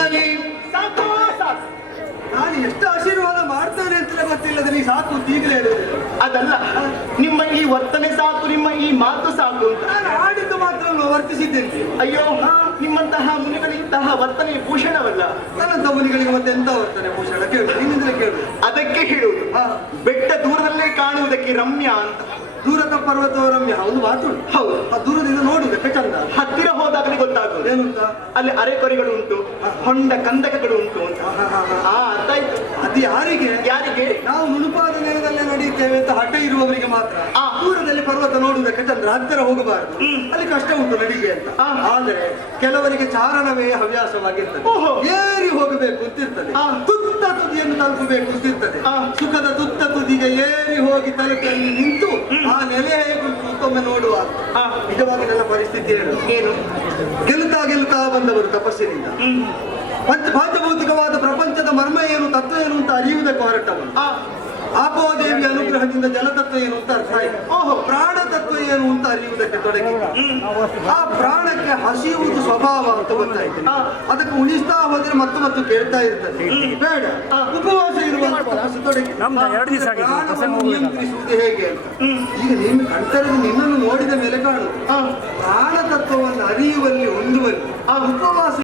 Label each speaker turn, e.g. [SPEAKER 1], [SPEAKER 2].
[SPEAKER 1] ಮುನಿಬನೇ ಸಾಕು
[SPEAKER 2] ಸಾಕು. ನಾನು ಎಷ್ಟು ಆಶೀರ್ವಾದ ಮಾಡ್ತೇನೆ ಅಂತಲೇ ಗೊತ್ತಿಲ್ಲದೆ ನೀ ಸಾಕು ಅಂತ ಈಗಲೇ ಹೇಳಿದೆ.
[SPEAKER 3] ಅದಲ್ಲ ನಿಮ್ಮ ಈ ವರ್ತನೆ ಸಾಕು ನಿಮ್ಮ ಈ ಮಾತು ಸಾಕು ಅಂತ.
[SPEAKER 2] ನಾನು ಆಡಿದ್ದು ಮಾತ್ರ ವರ್ತಿಸಿದ್ದೇನೆ.
[SPEAKER 3] ಅಯ್ಯೋ ನಿಮ್ಮಂತಹ ಮುನಿಗಳಿಂತಹ ವರ್ತನೆ ಭೂಷಣವಲ್ಲ
[SPEAKER 2] ನನ್ನಂತ ಮುನಿಗಳಿಗೆ ಮತ್ತೆ ಎಂತ ವರ್ತನೆ ಭೂಷಣ ಕೇಳು ನಿನ್ನಿಂದಲೇ ಕೇಳು.
[SPEAKER 3] ಅದಕ್ಕೆ ಹೇಳುವುದು
[SPEAKER 2] ಹಾ.
[SPEAKER 3] ಬೆಟ್ಟ ದೂರದಲ್ಲೇ ಕಾಣುವುದಕ್ಕೆ ರಮ್ಯ ಅಂತ.
[SPEAKER 2] ದೂರದ ಪರ್ವತವರಮ್ಯ ಒಂದು ಮಾತು.
[SPEAKER 3] ಹೌದು.
[SPEAKER 2] ಆ ದೂರದಿಂದ ನೋಡುವುದಕ್ಕೆ ಚಂದ
[SPEAKER 3] ಹತ್ತಿರ ಹೋದಾಗಲೇ ಗೊತ್ತಾಗುತ್ತೆ
[SPEAKER 2] ಏನು ಅಂತ
[SPEAKER 3] ಅಲ್ಲಿ ಅರೆಕೊರೆಗಳು ಉಂಟು ಹೊಂಡ ಕಂದಕಗಳು ಉಂಟು ಅಂತ. ಆ
[SPEAKER 2] ಅದು ಯಾರಿಗೆ?
[SPEAKER 3] ಯಾರಿಗೆ?
[SPEAKER 2] ನಾವು ನುಣುಪಾದ ನೆಲದಲ್ಲೇ ನಡೆಯುತ್ತೇವೆ ಅಂತ ಹಠ ಇರುವವರಿಗೆ ಮಾತ್ರ.
[SPEAKER 3] ಆ.
[SPEAKER 2] ದೂರದಲ್ಲಿ ಪರ್ವತ ನೋಡುವುದಕ್ಕೆ ಚಂದ್ರ ಹತ್ತಿರ ಹೋಗಬಾರದು. ಅಲ್ಲಿ ಕಷ್ಟ ಉಂಟು ನಡಿಗೆ ಅಂತ. ಆದರೆ ಕೆಲವರಿಗೆ ಚಾರಣವೇ ಹವ್ಯಾಸವಾಗಿರ್ತದೆ.
[SPEAKER 3] ಓಹೋ.
[SPEAKER 2] ಏರಿ ಹೋಗಬೇಕು ಅಂತಿರ್ತದೆ. ತಲುಪಬೇಕು
[SPEAKER 3] ಆ.
[SPEAKER 2] ಸುಖದ ತುತ್ತ ತುದಿಗೆ ಏರಿ ಹೋಗಿ ತಲುಪಲ್ಲಿ ನಿಂತು ಆ ನೆಲೆ ಮತ್ತೊಮ್ಮೆ ನೋಡುವಾಗ. ನಿಜವಾಗಿ ನನ್ನ ಪರಿಸ್ಥಿತಿ ಏನು
[SPEAKER 3] ಏನು?
[SPEAKER 2] ಗೆಲ್ಲುತ್ತಾ ಗೆಲ್ಲುತ್ತಾ ಬಂದವರು ತಪಸ್ಸಿನಿಂದ. ಪಾಂಚಭೌತಿಕವಾದ ಪ್ರಪಂಚದ ಮರ್ಮ ಏನು ತತ್ವ ಏನು ಅಂತ ಅರಿಯುವುದಕ್ಕೆ ಹೊರಟವನು.
[SPEAKER 3] ಆ.
[SPEAKER 2] ಆಪೋದೇವಿ ಅನುಗ್ರಹದಿಂದ ಜಲತತ್ವ ಏನು ಅಂತ ಅರ್ಥ ಆಯ್ತು. ಓಹೋ. ಪ್ರಾಣ ತತ್ವ ಏನು ಅಂತ ಅರಿಯುವುದಕ್ಕೆ ತೊಡಗಿ ಆ ಪ್ರಾಣಕ್ಕೆ ಹಸಿಯುವುದು ಸ್ವಭಾವ ಅಂತ ಗೊತ್ತಾಯ್ತು. ಅದಕ್ಕೆ ಉಣಿಸ್ತಾ ಹೋದ್ರೆ ಮತ್ತೆ ಮತ್ತೆ ಕೇಳ್ತಾ ಇರ್ತದೆ. ಬೇಡ. ಉಪವಾಸ. ನಿಯಂತ್ರಿಸುವುದು ಹೇಗೆ ಅಂತ. ಈಗ ನಿಮ್ ಕಣ್ತರದ ನಿನ್ನನ್ನು ನೋಡಿದ ಮೇಲೆ ಕಾಣುದು
[SPEAKER 3] ಆ.
[SPEAKER 2] ಪ್ರಾಣ ತತ್ವವನ್ನು ಅರಿಯುವಲ್ಲಿ ಹೊಂದುವಲ್ಲಿ ಆ ಉಪವಾಸ